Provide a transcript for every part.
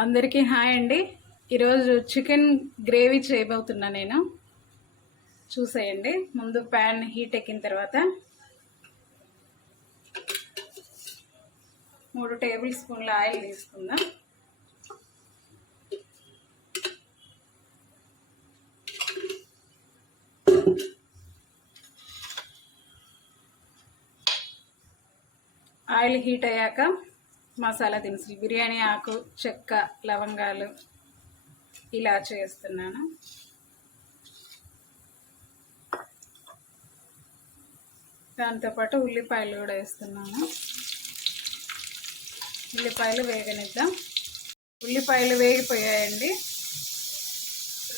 అందరికీ హాయ్ అండి. ఈరోజు చికెన్ గ్రేవీ చేయబోతున్నా నేను. చూసేయండి. ముందు ప్యాన్ హీట్ ఎక్కిన తర్వాత 3 టేబుల్ స్పూన్ల ఆయిల్ తీసుకుందాం. ఆయిల్ హీట్ అయ్యాక మసాలా దినుసులు, బిర్యానీ ఆకు, చెక్క, లవంగాలు ఇలా చేస్తున్నాను. దాంతోపాటు ఉల్లిపాయలు కూడా వేస్తున్నాను. ఉల్లిపాయలు వేగనిద్దాం. ఉల్లిపాయలు వేగిపోయాయండి.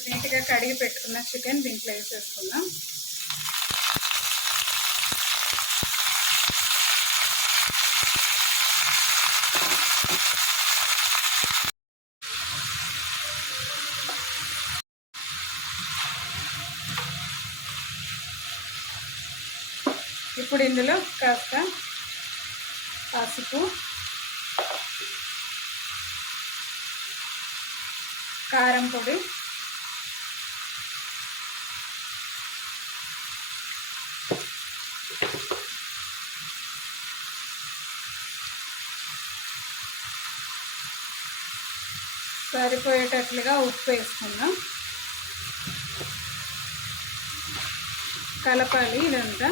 నీట్గా కడిగి పెట్టుకున్న చికెన్ దీంట్లో వేసేసుకుందాం. ఇప్పుడు ఇందులో కాస్త పసుపు, కారం పొడి, సరిపోయేటట్లుగా ఉప్పు వేసుకుందాం. కలపాలి ఇదంతా.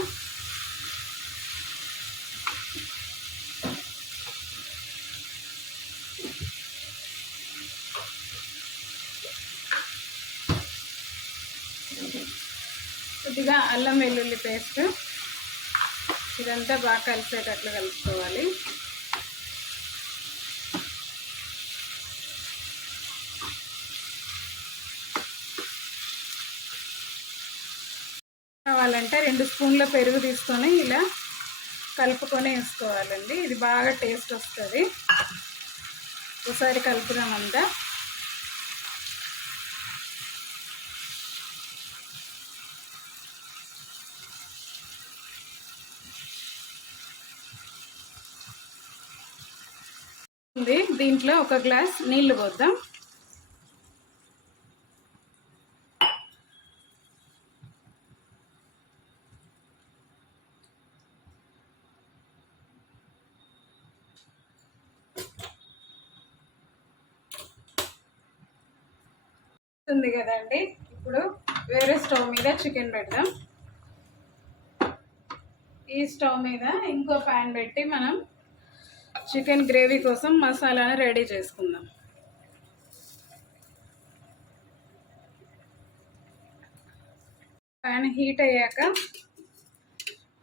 కొద్దిగా అల్లం వెల్లుల్లి పేస్ట్, ఇదంతా బాగా కలిసేటట్లు కలుపుకోవాలి. కావాలంటే 2 స్పూన్ల పెరుగు తీసుకొని ఇలా కలుపుకొని వేసుకోవాలండి. ఇది బాగా టేస్ట్ వస్తుంది. ఒకసారి కలుపుదామంతా. దీంట్లో 1 గ్లాస్ నీళ్లు పోద్దాం. ఉంది కదండి. ఇప్పుడు వేరే స్టవ్ మీద చికెన్ పెడదాం. ఈ స్టవ్ మీద ఇంకో ప్యాన్ పెట్టి మనం చికెన్ గ్రేవీ కోసం మసాలాను రెడీ చేసుకుందాం. ప్యాన్ హీట్ అయ్యాక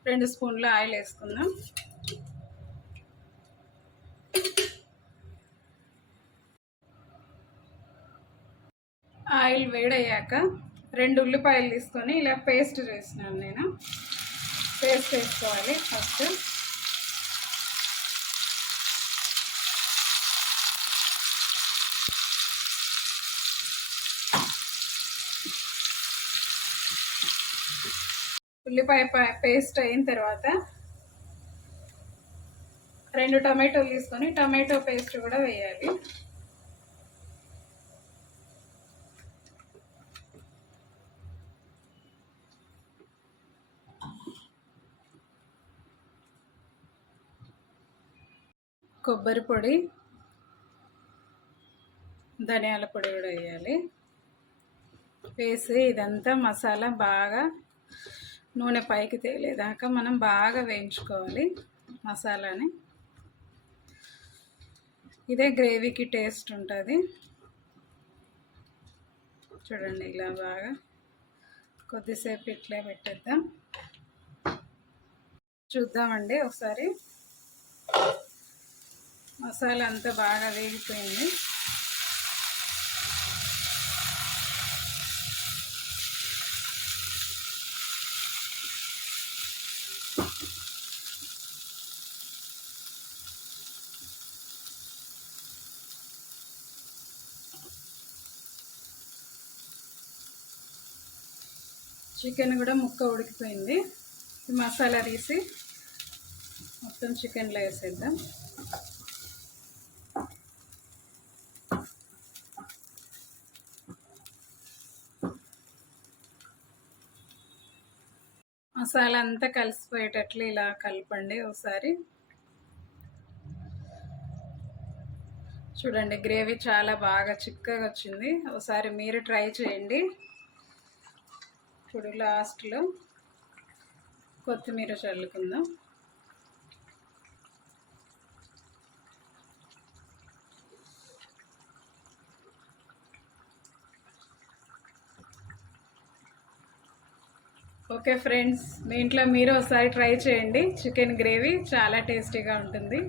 2 స్పూన్ల ఆయిల్ వేసుకుందాం. ఆయిల్ వేడయ్యాక 2 ఉల్లిపాయలు తీసుకొని ఇలా పేస్ట్ చేసినాను నేను. పేస్ట్ వేసుకోవాలి ఫస్ట్. ఉల్లిపాయ పేస్ట్ అయిన తర్వాత 2 టమాటోలు తీసుకొని టమాటో పేస్ట్ కూడా వేయాలి. కొబ్బరి పొడి, ధనియాల పొడి కూడా వేయాలి. వేసి ఇదంతా మసాలా బాగా నూనె పైకి తేలేదాకా మనం బాగా వేయించుకోవాలి మసాలాని. ఇదే గ్రేవీకి టేస్ట్ ఉంటుంది. చూడండి, ఇలా బాగా కొద్దిసేపు ఇట్లా పెట్టేద్దాం. చూద్దామండి ఒకసారి. మసాలా అంతా బాగా వేగిపోయింది. చికెన్ కూడా ముక్క ఉడికిపోయింది. మసాలా తీసి మొత్తం చికెన్లో వేసేద్దాం. మసాలా అంతా కలిసిపోయేటట్లు ఇలా కలపండి ఒకసారి. చూడండి గ్రేవీ చాలా బాగా చిక్కగా వచ్చింది. ఒకసారి మీరు ట్రై చేయండి. ఇప్పుడు లాస్ట్లో కొత్తిమీర చల్లుకుందాం. ఓకే ఫ్రెండ్స్, మీ ఇంట్లో మీరు ఒకసారి ట్రై చేయండి. చికెన్ గ్రేవీ చాలా టేస్టీగా ఉంటుంది.